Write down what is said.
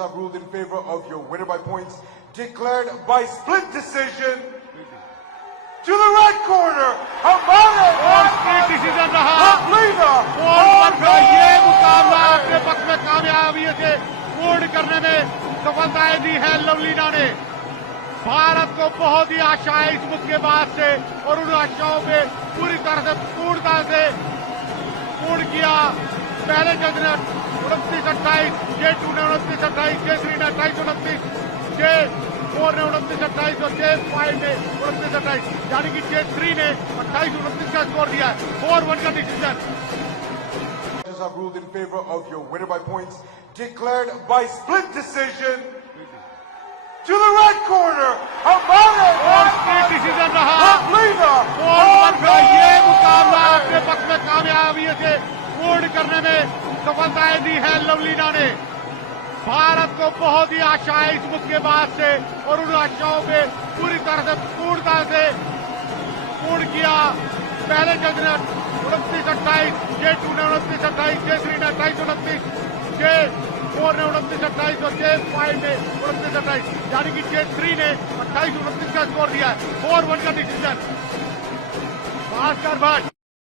have ruled in favor of your winner by points, declared by split decision. To the red corner, और split decision रहा और ये मुकाबला अपने पक्ष में कामयाबी से पूर्ण करने में सफलताएं दी है लवलीना ने। भारत को बहुत ही आशाएं इस मुक्केबाज से और उन आशाओं में पूरी तरह से पूर्णता से पूर्ण किया। पहले जज ने 29-28, J2 ने 29-28, J3 ने 28-29, J4 ने 29-28 और J5 ने 29-28, यानी कि J3 ने 28-29 का स्कोर दिया है। 4-1 का decision. Judges have ruled in favor of your winner by points, declared by split decision. To the red corner, और स्प्लिट डिसीजन रहा और ये मुकाबला अपने पक्ष में कामयाबी से पूर्ण करने में सफलताएं दी है लवलीना ने। भारत को बहुत ही आशाएं इस मुक्केबाज से और उन आशाओं में पूरी तरह से पूर्णता से पूर्ण किया। पहले जज ने 29-28, J2 ने 29-28, J3 ने 28-29, J4 ने 29-28 और J5 ने 29-28, यानी कि J3 ने 28-29 का स्कोर दिया है। 4-1 का डिसीजन। भास्कर भट्ट